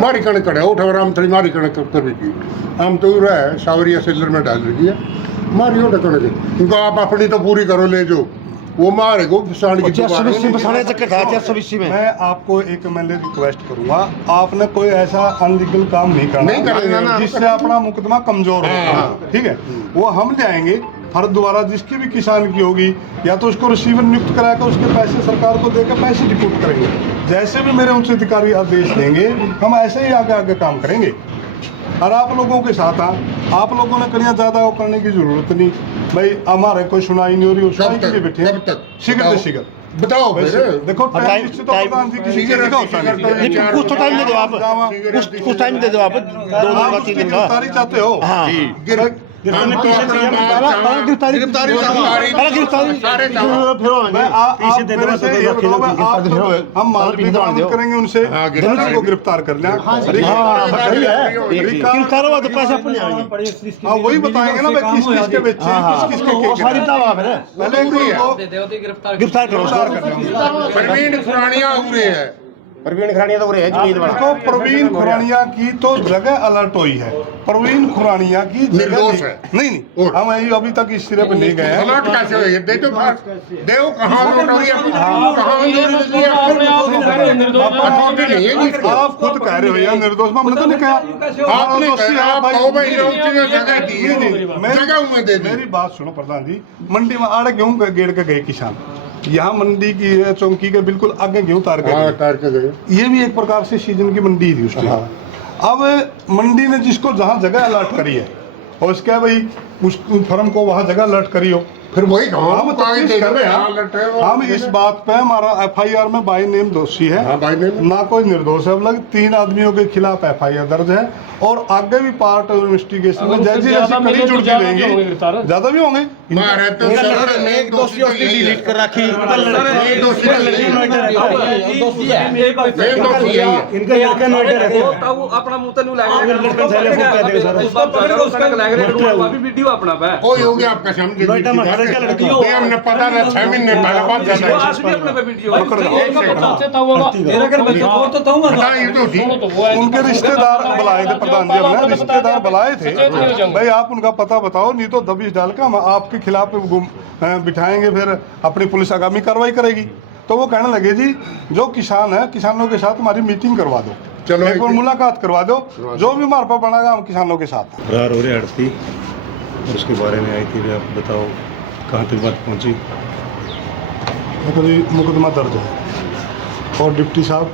मारी कणक कड़े उठ राम थोड़ी मारी कणक कर रही हम तो रहा सावरिया सिल्लर में डाल रही है मारी उठ कणक उनको आप अपनी तो पूरी करो ले जो वो मारे को किसान की मैं आपको एक मैंने रिक्वेस्ट करूंगा, आपने कोई ऐसा अनलीगल काम नहीं करना जिससे अपना मुकदमा कमजोर हो, ठीक है। वो हम ले आएंगे फर्द द्वारा जिसकी भी किसान की होगी, या तो उसको रिसीवर नियुक्त कराकर उसके पैसे सरकार को देकर पैसे डिपोट करेंगे। जैसे भी मेरे उच्च अधिकारी आदेश देंगे हम ऐसे ही आगे आगे काम करेंगे। और आप लोगों के साथ आप लोगों ने करिया ज्यादा वो करने की जरूरत नहीं भाई, हमारे कोई सुनाई नहीं हो रही, सुनाई के लिए बैठे शीघ्र से शीघ्र बताओ देखो टाइम तो प्रधान जी किसी चीज का होता नहीं, कुछ तो टाइम दे दो आप, कुछ टाइम दे दो आप, 2 दिन का गिरफ्तारी चाहते हो। हाँ हम माल भी बरामद करेंगे उनसे, को गिरफ्तार कर लिया। गिरफ्तार हुआ तो पैसा अपने आएंगे। हाँ वही बताएंगे ना भाई किस किसके बच्चे किस किसके गिरफ्तार करो। प्रवीण खुरानिया उरे है, प्रवीण खुरानिया तो उरे है तो प्रवीण खुरानिया की तो जगह अलर्ट हुई है, प्रवीण खुरानिया की निर्दोष है। नहीं हम अभी तक इस सिरे पे नहीं गए हैं। अलर्ट कैसे हुई है? देखो देखो कहाँ आप खुद कह रहे हो यार निर्दोष, हमने तो नहीं कहा। मेरी बात सुनो प्रधान जी, मंडी में आड़े गेहूं गेड़ के गए किसान, यहाँ मंडी की चौकी के बिल्कुल आगे गेहूं तार गए। ये भी एक प्रकार से सीजन की मंडी थी उसकी। अब मंडी ने जिसको जहाँ जगह अलर्ट करी है और उसके भाई उस फर्म को वहाँ जगह अलर्ट करी हो, फिर वही हम तफ्तीश कर रहे हैं। हम इस बात पे हमारा एफआईआर में बाई नेम दोषी है, ना कोई निर्दोष है। मतलब 3 आदमियों के खिलाफ एफआईआर दर्ज है और आगे भी पार्ट ऑफ इन्वेस्टिगेशन में जैसे जैसे कड़ी जुड़ती रहेंगी ज्यादा भी होंगे। एक दोषी उसने डिलीट कर रखी, इनका लड़का नोएडा रहता है, वो अपना मुंह तनु लगा वीडियो अपना पे कोई हो गया आपका समझ हमने पता ना 6 महीने पहले बात उनके रिश्तेदार बुलाए थे प्रधान जी, हमने रिश्तेदार बुलाए थे भाई आप उनका पता बताओ, नहीं तो दबिश डाल के हम आपके खिलाफ बिठाएंगे, फिर अपनी पुलिस आगामी कार्रवाई करेगी। तो वो कहने लगे जी जो किसान है किसानों के साथ हमारी मीटिंग करवा दो, चलो एक बार मुलाकात करवा दो, जो भी हमारे पास बनेगा हम किसानों के साथ। फरार हो रहे हड़ती और उसके बारे में आई थी, आप बताओ कहाँ तक बात पहुँची? देखो जी मुकदमा दर्ज है और डिप्टी साहब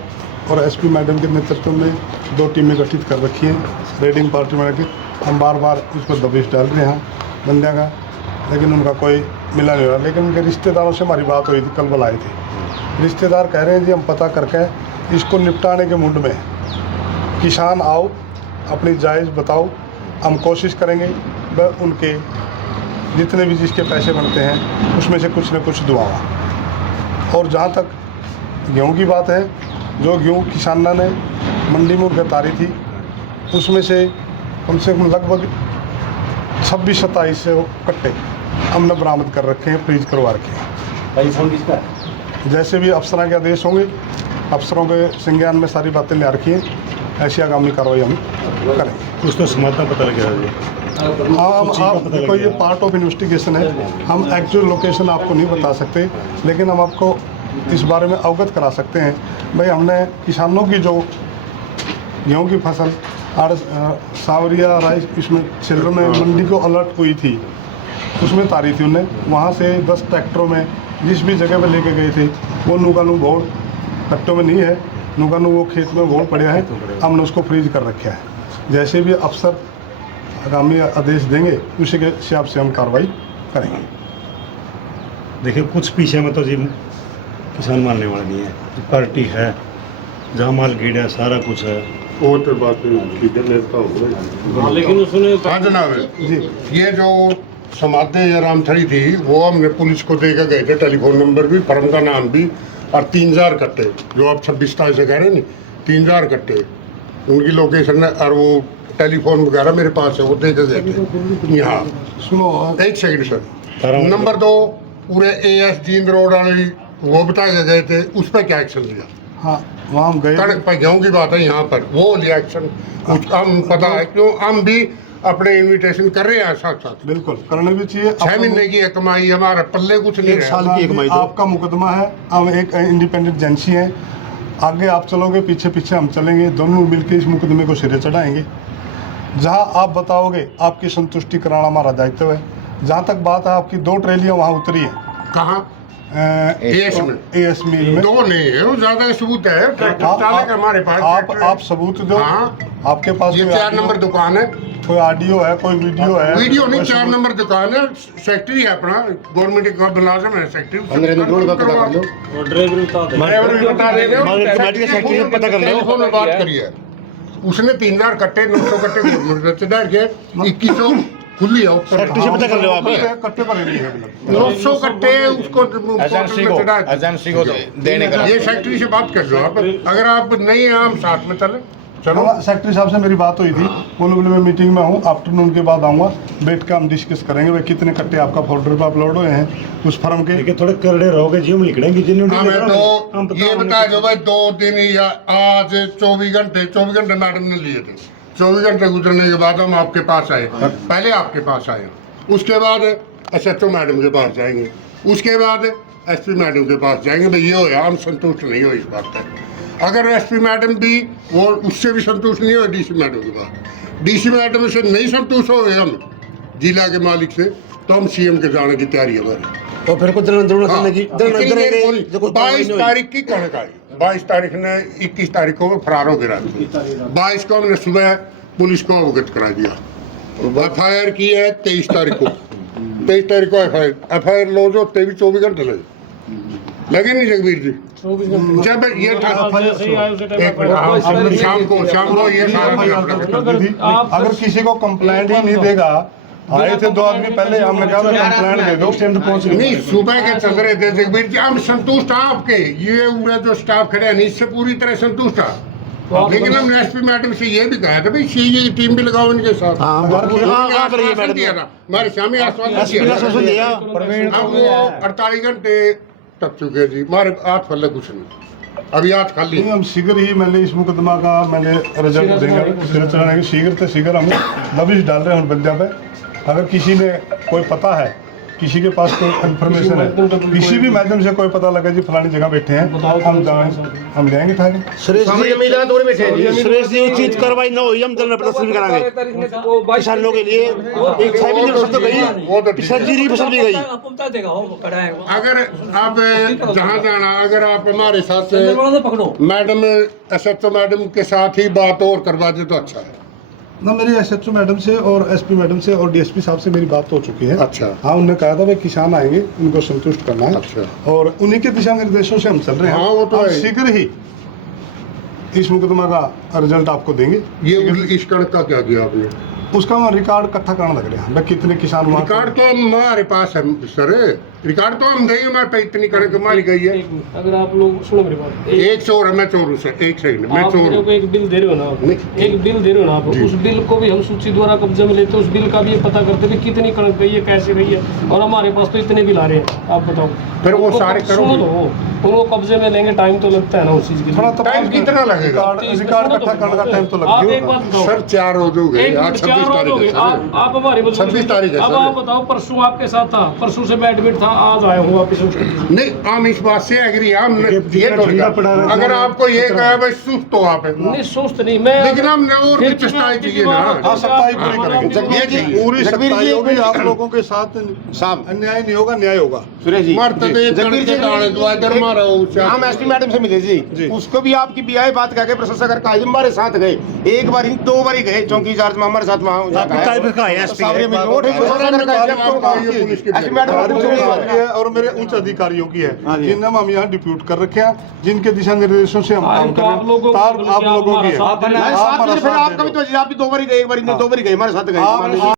और एसपी मैडम के नेतृत्व में 2 टीमें गठित कर रखी हैं, रेडिंग पार्टी में रखी। हम बार बार इस पर दबिश डाल रहे हैं बंदे का, लेकिन उनका कोई मिला नहीं रहा। लेकिन उनके रिश्तेदारों से हमारी बात हुई थी, कल बुलाए थे रिश्तेदार, कह रहे हैं जी हम पता करके इसको निपटाने के मुंड में किसान आओ अपनी जायज़ बताओ, हम कोशिश करेंगे वह उनके जितने भी जिसके पैसे बनते हैं उसमें से कुछ न कुछ दुआवा। और जहाँ तक गेहूं की बात है, जो गेहूं किसाना ने मंडी में उनके तारी थी उसमें से कम लगभग 26-27 से कट्टे हमने बरामद कर रखे हैं, फ्रीज करवा रखे हैं। जैसे भी अफसरों के आदेश होंगे, अफसरों के संज्ञान में सारी बातें ले रखी हैं, ऐसी आगामी कार्रवाई हम करेंगे। उसका समाधान पता लग गया? हाँ देखो ये पार्ट ऑफ इन्वेस्टिगेशन है, हम एक्चुअल लोकेशन आपको नहीं बता सकते, लेकिन हम आपको इस बारे में अवगत करा सकते हैं। भाई हमने किसानों की जो गेहूं की फसल सावरिया राइस इसमें छिल्लर में मंडी को अलर्ट हुई थी, उसमें तारी थी उन्हें, वहाँ से 10 ट्रैक्टरों में जिस भी जगह पर लेके गए थे वो नूकानू भोड़ ट्रैक्टरों में नहीं है, नूकानू वो खेत में भोड़ पड़ा है, हमने उसको फ्रीज कर रखा है। जैसे भी अफसर आगामी आदेश देंगे उसी के हिसाब से हम कार्रवाई करेंगे। देखिए कुछ पीछे में तो जी किसान मानने वाला नहीं है, पार्टी है जहाँ माल गिरा है सारा कुछ है, वो तो बात लेकिन उसने हाँ जनाब जी, ये जो समाधि या रामथड़ी थी वो हमने पुलिस को दे के गए थे, टेलीफोन नंबर भी, फर्म का नाम भी, और 3000 कट्टे जो आप 26 से कह रहे हैं नहीं, 3000 कट्टे उनकी लोकेशन है, और वो टेलीफोन वगैरह मेरे पास है, वो दे के गए थे। यहाँ सुनो 1 सेकंड सर, नंबर 2 पूरे AS जींद रोड वाली वो बता के गए थे, उस पर क्या एक्शन लिया? हाँ वहाँ हम गए कड़क पहियों की बात है यहाँ पर वो रिएक्शन हम पता है क्यों हम भी अपने इनविटेशन कर रहे हैं साथ साथ। बिल्कुल करना भी चाहिए। 6 महीने की है कमाई, हमारा पल्ले कुछ नहीं एक है। साल की कमाई आपका मुकदमा है, हम एक इंडिपेंडेंट एजेंसी है, आगे आप चलोगे पीछे पीछे हम चलेंगे, दोनों मिलकर इस मुकदमे को सिरे चढ़ाएंगे। जहां आप बताओगे आपकी संतुष्टि कराना हमारा दायित्व है। जहां तक बात है आपकी 2 ट्रेलियां वहां उतरी है कहाँ? एएस में एएस मील में 2 नहीं है, वो ज्यादा सबूत है। ट्रैक्टर चालक हमारे पास आप सबूत दो। हाँ। आपके पास ये कोई 4 ऑडियो- नंबर दुकान है। कोई ऑडियो है, कोई वीडियो है? वीडियो नहीं, कोई 4 सबूत- नंबर दुकान है। सेक्रेटरी है अपना, गवर्नमेंट का मुलाजिम है सेक्रेटरी। ड्राइवर भी बता देंगे। मार्केट कमेटी के सेक्रेटरी से पता कर लो। टेलीफोन में बात करिए, उसने 3000 कट्टे 900 कट्टे रिश्तेदार के 2100 खुली है ऊपर। सेक्रेटरी से पता कर लो आप। कट्टे पर नहीं है बिल्कुल। 900 कट्टे उसको एजेंसी को देने का ये सेक्रेटरी से बात कर लो आप। अगर आप नहीं हैं हम साथ में चले चलो। सेक्रेटरी साहब से मेरी बात हुई थी, बोले बोले मैं मीटिंग में हूँ, आफ्टरनून के बाद आऊँगा, बैठ के हम डिस्कस करेंगे भाई कितने कट्टे आपका फोल्डर पे अपलोड हुए हैं उस फर्म के। देखिए थोड़े करड़े रहोगे जी, हम लिखेंगे जिन्होंने हमें तो ये बता दो भाई 2 दिन या आज 24 घंटे मैडम ने लिए थे। 24 घंटे गुजरने के बाद हम आपके पास आए, पहले आपके पास आए, उसके बाद SHO मैडम के पास जाएंगे, उसके बाद SP मैडम के पास जाएंगे। भाई ये हो या हम संतुष्ट नहीं हो इस बात पर। अगर SP मैडम भी वो उससे भी संतुष्ट नहीं हो DC मैडम के पास, DC मैडम से नहीं संतुष्ट हो हम जिला के मालिक से, तो हम CM के जाने की तैयारी है हमारी। तो फिर को जरूरत करने की 22 तारीख की कणक आई, 22 तारीख ने 21 तारीख को वो फरार हो गया। 22 को हमने सुबह पुलिस को अवगत करा दिया। FIR की है 23 तारीख को। 23 तारीख को FIR लो जो 24 घंटे लगे नहीं जगबीर जी? जब ये था एक मिनट, शाम को ये सारा अगर किसी को कंप्लेंट ही नहीं देगा, आए थे 2 आदमी पहले, हमने कहा कंप्लेंट दे दो, पहुंच नहीं सुबह के चल रहे थे जगबीर जी, हम संतुष्ट हैं आपके ये पूरा जो स्टाफ खड़े हैं इससे पूरी तरह संतुष्ट है। लेकिन हमने SP मैडम से ये भी कहा था भाई CE की टीम भी लगाओ इनके साथ। आश्वासन दिया था हमारे सामने, आश्वासन दिया। अब वो 48 घंटे तक चुके जी, हमारे हाथ पल्ले कुछ नहीं, अभी हाथ खाली। हम शीघ्र ही मैंने इस मुकदमा का रिजल्ट देंगे, सिरे चढ़ाने के शीघ्र से शीघ्र हम दबिश डाल रहे हैं उन बंदे पे। अगर किसी ने कोई पता है, किसी के पास कोई इन्फॉर्मेशन है, किसी भी माध्यम से कोई पता लगा जी फलानी जगह बैठे हैं, हम जाएंगे ठाके। सुरेश जी उचित कार्रवाई न हुई हम धरना प्रदर्शन भी कराएंगे किसानों के लिए। एक साइड फसल तो गई, पिछला जीरी फसल भी गई। अगर आप जहाँ जाना, अगर आप हमारे साथ मैडम SHO मैडम के साथ ही बात और करवा दे तो अच्छा है ना। मेरी SHO मैडम से और SP मैडम से और DSP साहब से मेरी बात हो चुकी है। अच्छा। हाँ, उन्होंने कहा था भाई किसान आएंगे, उनको संतुष्ट करना है। अच्छा। और उन्हीं के दिशा निर्देशों से हम चल रहे हैं। हाँ, वो तो हम है। शीघ्र ही इस मुकदमा का रिजल्ट आपको देंगे। ये इस कणक का क्या किया आपने? उसका हम रिकॉर्ड इकट्ठा करने लग रहे हैं भाई कितने किसान वहाँ। रिकॉर्ड तो हमारे पास है सर, रिकॉर्ड तो हम देंगे, हमारे पे इतनी कणक हमारी गई है। अगर आप लोग सुनो मेरी बात, एक चोर है, मैं चोर हूँ सर, एक सेकंड, मैं आप चोर मेरे हूँ। को एक बिल दे रहे हो ना आप, एक बिल दे रहे हो ना आप, उस बिल को भी हम सूची द्वारा कब्जे में लेते हैं, उस बिल का भी ये पता करते हैं कि कितनी कणक गई है, कैसे गई है, और हमारे पास तो इतने बिल आ रहे हैं। आप बताओ फिर वो उनको सारे सुनो करोगे? तो उनको कब्जे में लेंगे, टाइम तो लगता है ना उस चीज के थोड़ा लिए। टाइम कितना लगेगा? रिकॉर्ड इकट्ठा करने का टाइम तो आप लग एक बात बताओ, सर 4 रोज हो गए, एक आज मिनट, 26 4 तारीख हो गए, है सर। आप हमारी मदद 26 तारीख है अब सर। आप बताओ, परसों आपके साथ था, परसों से मैं एडमिट था, आज आया हूँ वापस। नहीं, हम इस बात से एग्री हैं, हम देखिए, ये थोड़ी ठंडा पड़ा कहा। है। अगर आपको ये कहा भाई सुस्त हो आप, नहीं सुस्त नहीं मैं, लेकिन हमने और भी चेष्टाएं की है ना। हाँ, सप्ताह पूरी करेंगे। जगबीर जी, पूरी जगबीर सप्ताह जी, होगी, आप लोगों के साथ साहब अन्याय नहीं होगा, न्याय होगा। सुरेश जी मरते तो ये जगबीर जी दाने दुआ इधर मारा हो हम SP मैडम से मिले जी, उसको भी आपकी BI बात कह के प्रशासक का हमारे साथ गए, एक बार 2 बार ही गए, चौकी चार्ज में हमारे साथ वहाँ और मेरे उच्च अधिकारियों की है, जिन्हें हम यहाँ डिप्यूट कर रखे हैं, जिनके दिशा निर्देशों से हम काम कर रहे हैं। आप लोगों की है। आपका भी तो आप भी 2 बार ही गए, एक बार 2 बार ही गए हमारे साथ गए।